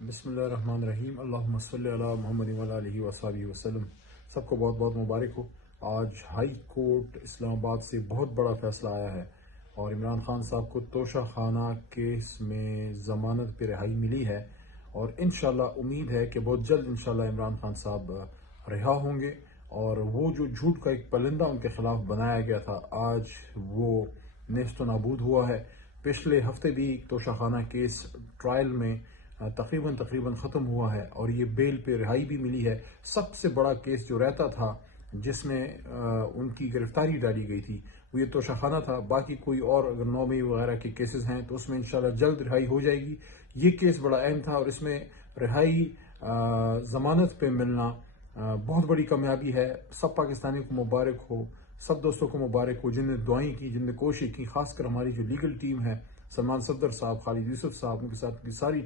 بسم اللہ الرحمن الرحیم، اللہم صلی علی محمد وعلی آلہ وصحبہ وسلم۔ سب کو بہت بہت مبارک ہو۔ آج ہائی کورٹ اسلام آباد سے بہت بڑا فیصلہ آیا ہے اور عمران خان صاحب کو توشہ خانہ کیس میں ضمانت پہ رہائی ملی ہے، اور انشاءاللہ امید ہے کہ بہت جلد انشاءاللہ عمران خان صاحب رہا ہوں گے، اور وہ جو جھوٹ کا ایک پرندہ ان کے خلاف بنایا گیا تھا آج وہ نیست و نابود ہوا ہے۔ پچھلے ہفتے بھی توشہ خانہ کیس ٹرائل میں تقریباً ختم ہوا ہے اور یہ بیل پہ رہائی بھی ملی ہے۔ سب سے بڑا کیس جو رہتا تھا جس میں ان کی گرفتاری ڈالی گئی تھی وہ یہ توشہ خانہ تھا۔ باقی کوئی اور اگر 9 مئی وغیرہ کے کیسز ہیں تو اس میں انشاءاللہ جلد رہائی ہو جائے گی۔ یہ کیس بڑا اہم تھا اور اس میں رہائی ضمانت پہ ملنا بہت بڑی کامیابی ہے۔ سب پاکستانیوں کو مبارک ہو، سب دوستوں کو مبارک ہو جن نے دعائیں کی، جن نے کوشش کی، خاص کر ہماری جو لیگل ٹیم ہے، سلمان صفدر صاحب، خالد یوسف صاحب، ان کے ساتھ کی ساری